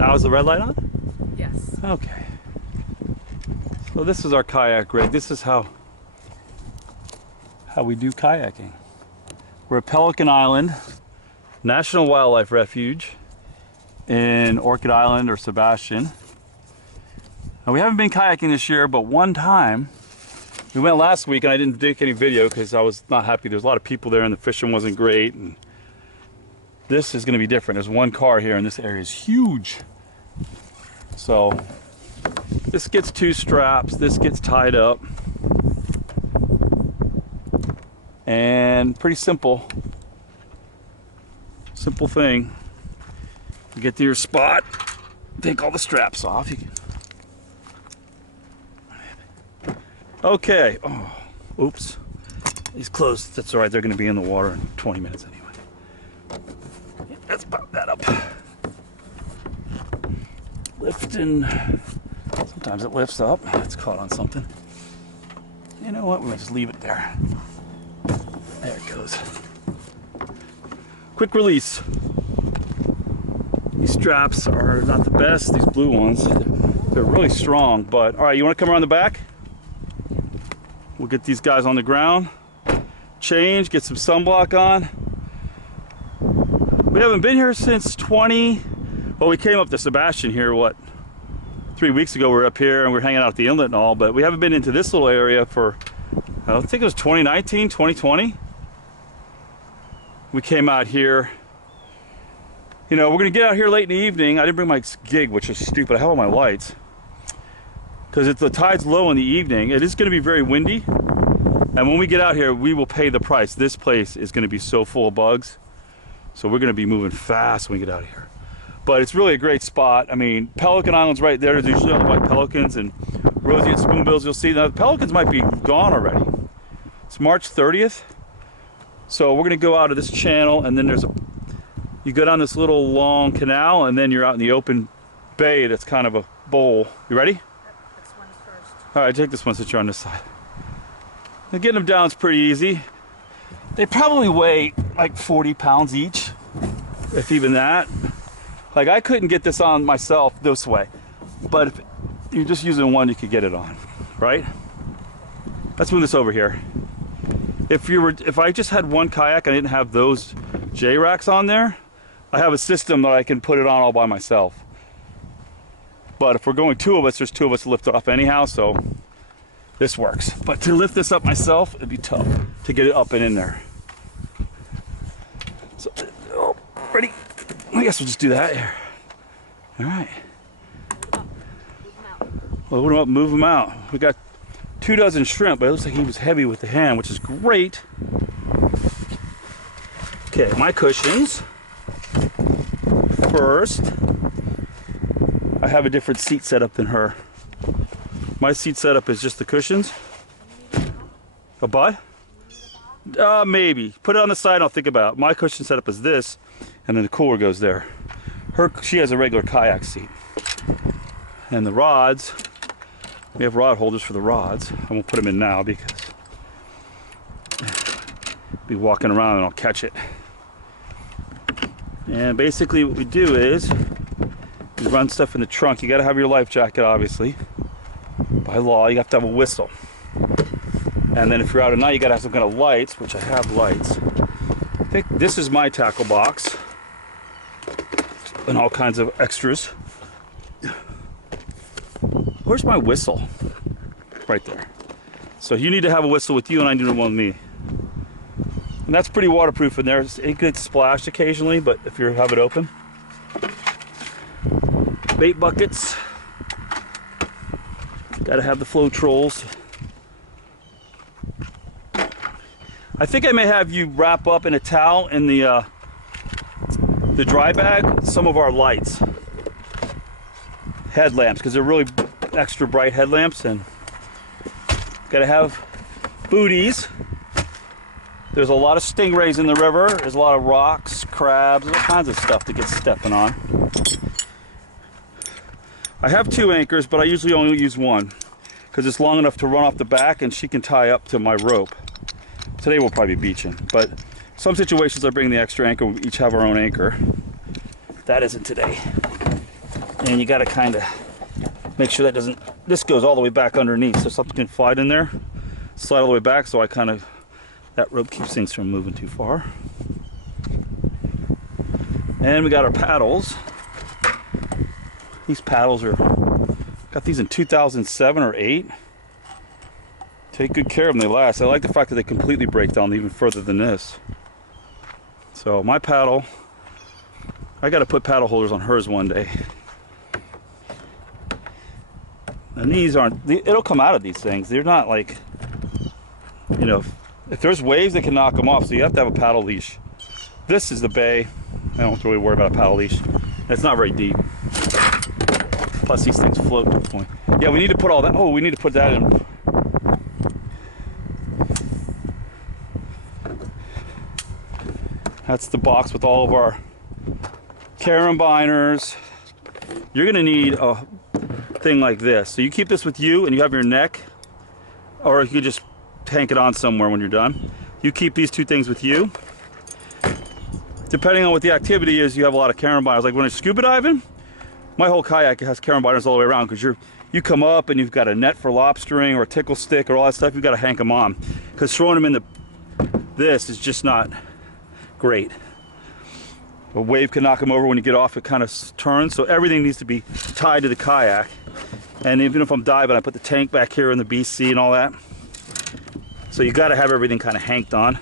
Now is the red light on? Yes. Okay. So this is our kayak rig. This is how we do kayaking. We're at Pelican Island National Wildlife Refuge in Orchid Island or Sebastian. Now, we haven't been kayaking this year, but one time we went last week and I didn't take any video because I was not happy. There's a lot of people there and the fishing wasn't great. And this is going to be different. There's one car here and this area is huge. So this gets 2 straps, this gets tied up. And pretty simple thing. You get to your spot, take all the straps off. You can... Okay. Oh, oops. These closed. That's all right. They're going to be in the water in 20 minutes anyway. Let's pop that up. Lifting. Sometimes it lifts up. It's caught on something. You know what? We'll just leave it there. There it goes. Quick release. These straps are not the best, these blue ones. They're really strong, but all right, you want to come around the back? We'll get these guys on the ground, change, get some sunblock on. We haven't been here since well, we came up to Sebastian here, what, 3 weeks ago. We were up here and we were hanging out at the inlet and all, but we haven't been into this little area for, I think it was 2019, 2020. We came out here. You know, we're gonna get out here late in the evening. I didn't bring my gig, which is stupid. I have all my lights. Because if the tide's low in the evening, it is gonna be very windy. And when we get out here, we will pay the price. This place is gonna be so full of bugs. So we're gonna be moving fast when we get out of here. But it's really a great spot. I mean, Pelican Island's right there. There's usually all the white pelicans and roseate spoonbills you'll see. Now the pelicans might be gone already. It's March 30th. So we're gonna go out of this channel and then you go down this little long canal and then you're out in the open bay that's kind of a bowl. You ready? This one first. All right, take this one since you're on this side. Now, getting them down is pretty easy. They probably weigh like 40 pounds each, if even that. Like I couldn't get this on myself this way, but if you're just using one, you could get it on, right? Let's move this over here. If I just had one kayak and I didn't have those J-racks on there, I have a system that I can put it on all by myself. But if we're going 2 of us, there's 2 of us to lift it off anyhow, so this works. But to lift this up myself, it'd be tough to get it up and in there. So, oh, ready? I guess we'll just do that here. All right. Load them up, move them out. We got 2 dozen shrimp, but it looks like he was heavy with the hand, which is great. Okay, my cushions. First, I have a different seat setup than her. My seat setup is just the cushions. A butt? Maybe. Put it on the side, I'll think about it. My cushion setup is this, and then the cooler goes there. She has a regular kayak seat. And the rods, we have rod holders for the rods. I won't put them in now because I'll be walking around and I'll catch it. And basically what we do is we run stuff in the trunk. You gotta have your life jacket, obviously. By law, you have to have a whistle. And then if you're out at night, you gotta have some kind of lights, which I have lights. I think this is my tackle box. And all kinds of extras. Where's my whistle? Right there. So you need to have a whistle with you and I need one with me. And that's pretty waterproof in there. It gets splashed occasionally, but if you have it open. Bait buckets. Gotta have the flow trolls. I think I may have you wrap up in a towel in the dry bag some of our lights. Headlamps, because they're really extra bright headlamps, and gotta have booties. There's a lot of stingrays in the river. There's a lot of rocks, crabs, all kinds of stuff to get stepping on. I have 2 anchors, but I usually only use one because it's long enough to run off the back and she can tie up to my rope. Today we'll probably be beaching, but some situations I bring the extra anchor. We each have our own anchor. That isn't today. And you got to kind of make sure that doesn't, this goes all the way back underneath, so something can slide in there, slide all the way back, so I kind of, that rope keeps things from moving too far. And we got our paddles. These paddles are, got these in 2007 or 8. Take good care of them, they last. I like the fact that they completely break down even further than this. So my paddle, I got to put paddle holders on hers one day. And these aren't, it'll come out of these things. They're not like, you know, if there's waves, they can knock them off. So you have to have a paddle leash. This is the bay. I don't really worry about a paddle leash. It's not very deep. Plus these things float to the point. Yeah, we need to put all that, oh, we need to put that in. That's the box with all of our carabiners. You're gonna need a thing like this. So you keep this with you and you have your neck, or you can just tank it on somewhere when you're done. You keep these two things with you. Depending on what the activity is, you have a lot of carabiners. Like when you're scuba diving, my whole kayak has carabiners all the way around because you come up and you've got a net for lobstering or a tickle stick or all that stuff. You've got to hank them on because throwing them in this is just not great. A wave can knock them over when you get off. It kind of turns, so everything needs to be tied to the kayak. And even if I'm diving, I put the tank back here in the BC and all that. So you got to have everything kind of hanked on.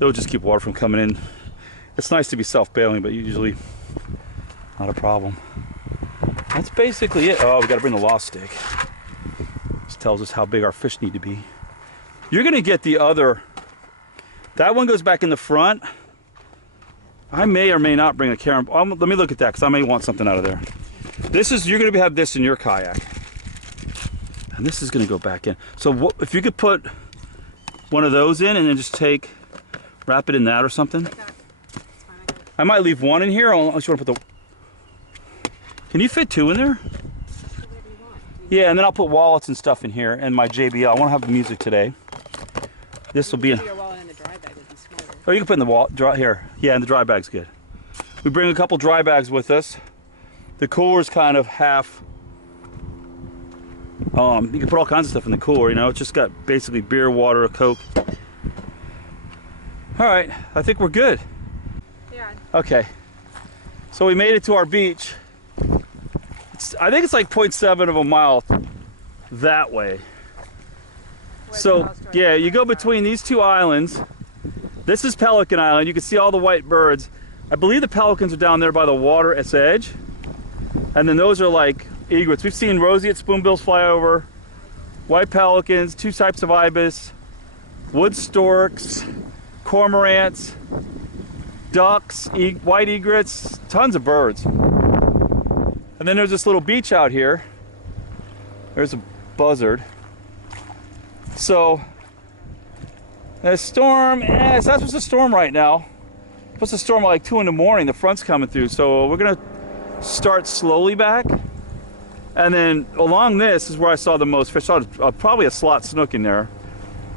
It'll just keep water from coming in. It's nice to be self-bailing, but usually not a problem. That's basically it. Oh, we got to bring the law stick. This tells us how big our fish need to be. You're going to get the other. That one goes back in the front. I may or may not bring a carabiner. Let me look at that because I may want something out of there. This is, you're going to have this in your kayak. And this is going to go back in. So if you could put one of those in and then just wrap it in that or something. I might leave one in here. Unless you want to put the. Can you fit 2 in there? Yeah, and then I'll put wallets and stuff in here and my JBL. I want to have the music today. This will be in. Oh, you can put in the dry here. Yeah, and the dry bag's good. We bring a couple dry bags with us. The cooler's kind of half. You can put all kinds of stuff in the cooler, you know. It's just got basically beer, water, a Coke. All right, I think we're good. Yeah. Okay. So we made it to our beach. I think it's like 0.7 of a mile that way. So yeah, you go between these two islands. This is Pelican Island. You can see all the white birds. I believe the pelicans are down there by the water's edge. And then those are like egrets. We've seen roseate spoonbills fly over, white pelicans, 2 types of ibis, wood storks, cormorants, ducks, white egrets, tons of birds. And then there's this little beach out here. There's a buzzard. So the storm, it's not supposed to storm right now. It's supposed to storm at like 2 in the morning. The front's coming through, so we're gonna start slowly back. And then along this is where I saw the most fish. I saw probably a slot snook in there.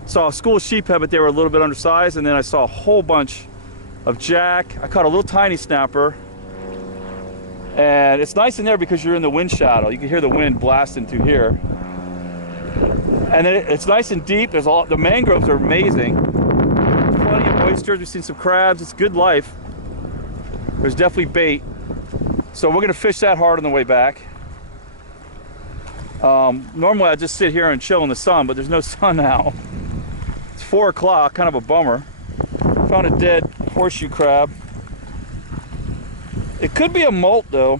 Saw a school sheephead, but they were a little bit undersized. And then I saw a whole bunch of jack. I caught a little tiny snapper. And it's nice in there because you're in the wind shadow. You can hear the wind blasting through here. And then it's nice and deep. There's the mangroves are amazing. Plenty of oysters. We've seen some crabs. It's good life. There's definitely bait. So we're gonna fish that hard on the way back. Normally I just sit here and chill in the sun, but there's no sun now. It's 4 o'clock, kind of a bummer. Found a dead horseshoe crab. It could be a molt though.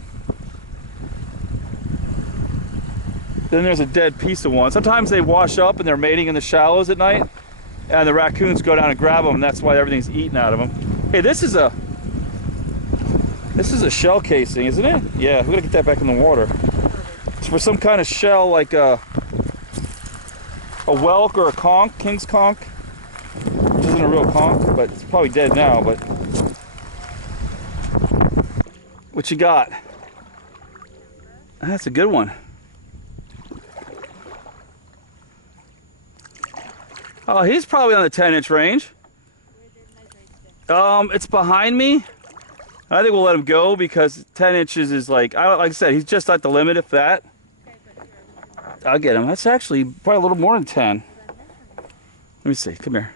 Then there's a dead piece of one. Sometimes they wash up and they're mating in the shallows at night, and the raccoons go down and grab them, and that's why everything's eaten out of them. Hey, this is a shell casing, isn't it? Yeah, we're gonna get that back in the water. It's for some kind of shell, like a whelk or a conch, king's conch, which isn't a real conch, but it's probably dead now. But what you got? That's a good one. Oh, he's probably on the 10-inch range. It's behind me. I think we'll let him go because 10 inches is like I said, he's just at the limit, if that. Okay, but here, we can, I'll get him. That's actually probably a little more than 10. Let me see. Come here.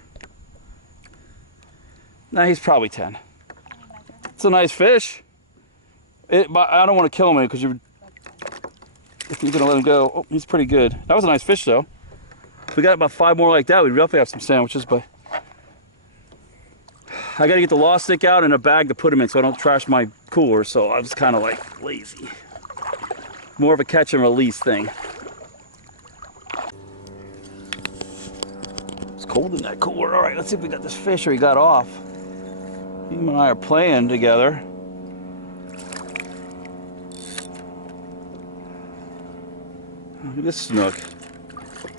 Nah, he's probably 10. can we measure him? It's a nice fish. But I don't want to kill him because if you're gonna let him go. Oh, he's pretty good. That was a nice fish, though. If we got about 5 more like that, we'd definitely have some sandwiches. But I got to get the law stick out and a bag to put him in so I don't trash my cooler. So I was kind of like lazy. More of a catch and release thing. It's cold in that cooler. All right, let's see if we got this fish or he got off. Him and I are playing together. Look at this snook.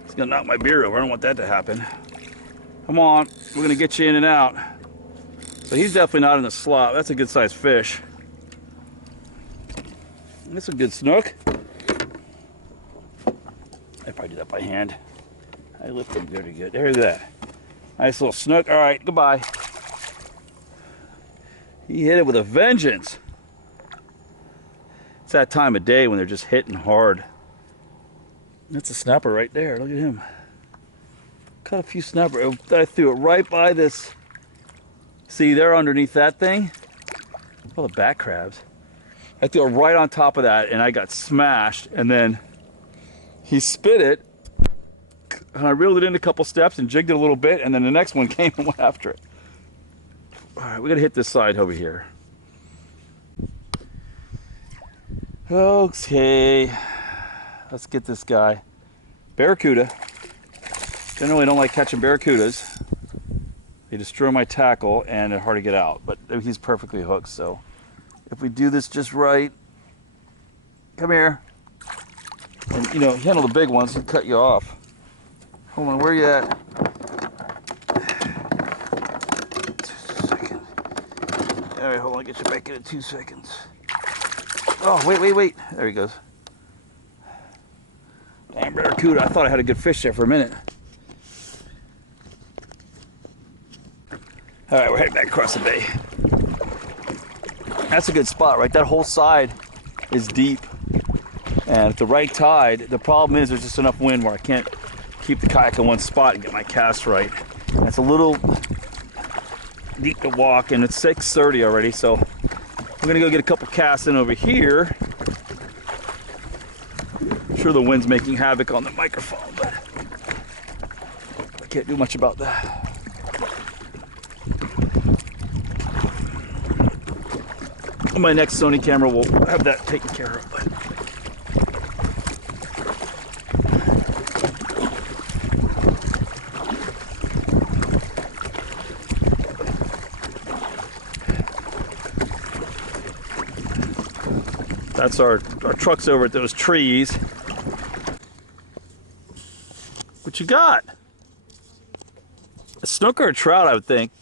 He's gonna knock my beer over. I don't want that to happen. Come on, we're gonna get you in and out. So he's definitely not in the slot. That's a good sized fish. That's a good snook. I probably do that by hand. I lift him pretty good. There's that. Nice little snook. All right, goodbye. He hit it with a vengeance. It's that time of day when they're just hitting hard. That's a snapper right there. Look at him. Caught a few snapper. I threw it right by this. See, they're underneath that thing. Oh, the bat crabs. I threw it right on top of that, and I got smashed. And then he spit it, and I reeled it in a couple steps and jigged it a little bit, and then the next one came and went after it. All right, we gotta hit this side over here. Okay, let's get this guy. Barracuda. Generally don't like catching barracudas. They destroy my tackle and they're hard to get out, but he's perfectly hooked, so if we do this just right, come here. And you know, handle the big ones, he'll cut you off. Hold on, where you at? All right, hold on, get you back in 2 seconds. Oh, wait. There he goes. Damn barracuda, I thought I had a good fish there for a minute. All right, we're heading back across the bay. That's a good spot, right? That whole side is deep. And at the right tide, the problem is there's just enough wind where I can't keep the kayak in one spot and get my cast right. And it's a little deep to walk, and it's 6:30 already, so we're gonna go get a couple casts in over here. I'm sure the wind's making havoc on the microphone, but I can't do much about that. My next Sony camera will have that taken care of. But that's our truck's over at those trees. What you got? A snook or a trout, I would think.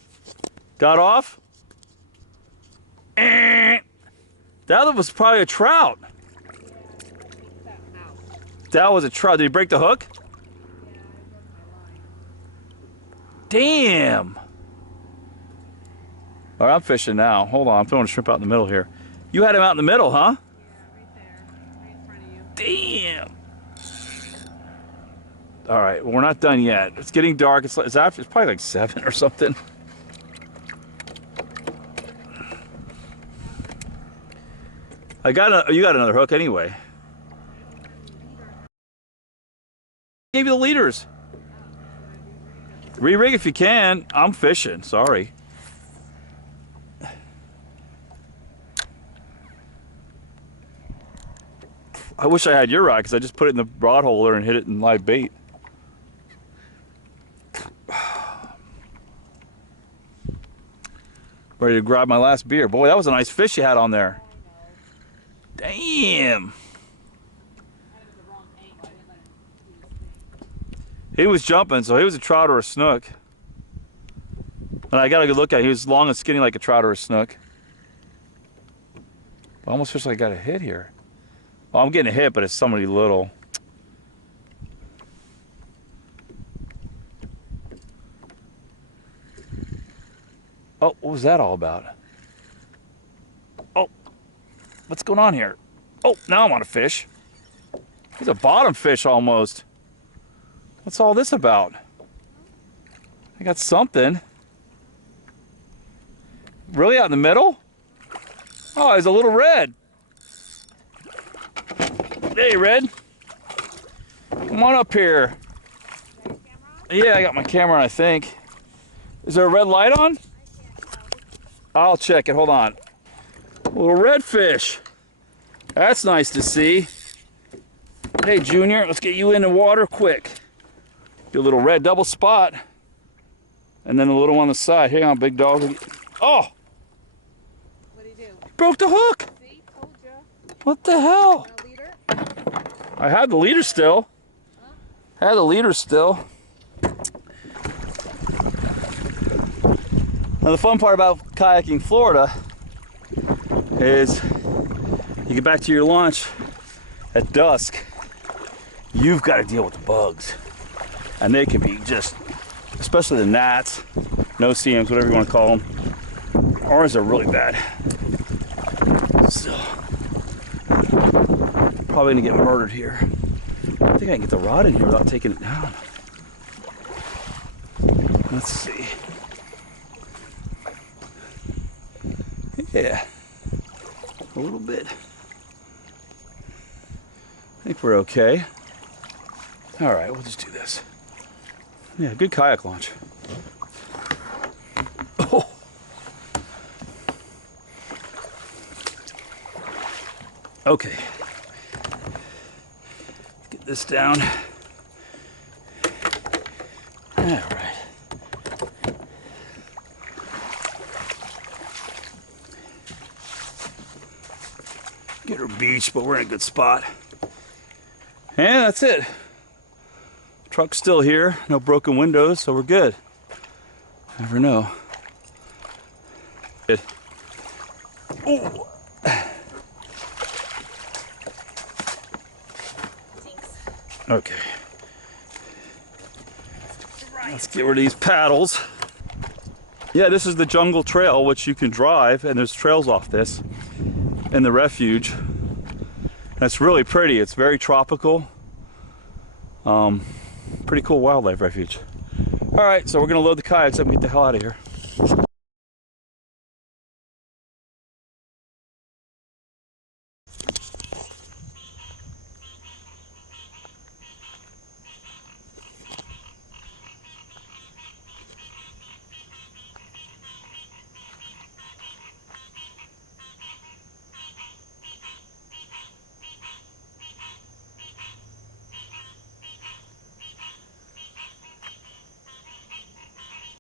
Got off? That was probably a trout. That was a trout. Did he break the hook? Damn. All right, I'm fishing now. Hold on, I'm throwing a shrimp out in the middle here. You had him out in the middle, huh? Yeah, right there, right in front of you. Damn. All right, well, we're not done yet. It's getting dark. It's probably like 7 or something. You got another hook anyway. Gave you the leaders. Re-rig if you can. I'm fishing. Sorry. I wish I had your rod because I just put it in the rod holder and hit it in live bait. Ready to grab my last beer. Boy, that was a nice fish you had on there. Damn. He was jumping, so he was a trout or a snook. And I got a good look at it. He was long and skinny like a trout or a snook. I almost feels like I got a hit here. Well, I'm getting a hit, but it's somebody little. Oh, what was that all about? What's going on here? Oh, now I'm on a fish. It's a bottom fish almost. What's all this about? I got something. Really out in the middle? Oh, he's a little red. Hey, Red. Come on up here. Yeah, I got my camera on, I think. Is there a red light on? I'll check it. Hold on. A little redfish. That's nice to see. Hey, Junior, let's get you in the water quick. Your little red double spot. And then a little one on the side. Hang on, big dog. Oh! What'd he do? Broke the hook! See? Told ya. What the hell? A leader? I had the leader still. Had the leader still. Now the fun part about kayaking Florida is you get back to your lunch at dusk, you've got to deal with the bugs. And they can be just, especially the gnats, no-see-ums, whatever you want to call them. Ours are really bad. So, probably gonna get murdered here. I think I can get the rod in here without taking it down. Let's see. Yeah, a little bit. I think we're okay. All right, we'll just do this. Yeah, good kayak launch. Oh. Okay. Get this down. All right. Get her beach, but we're in a good spot. And that's it. Truck's still here, no broken windows, so we're good. Never know. Good. Ooh. Okay. Let's get rid of these paddles. Yeah, this is the jungle trail, which you can drive, and there's trails off this in the refuge. That's really pretty. It's very tropical. Pretty cool wildlife refuge. All right, so we're gonna load the kayaks up and get the hell out of here.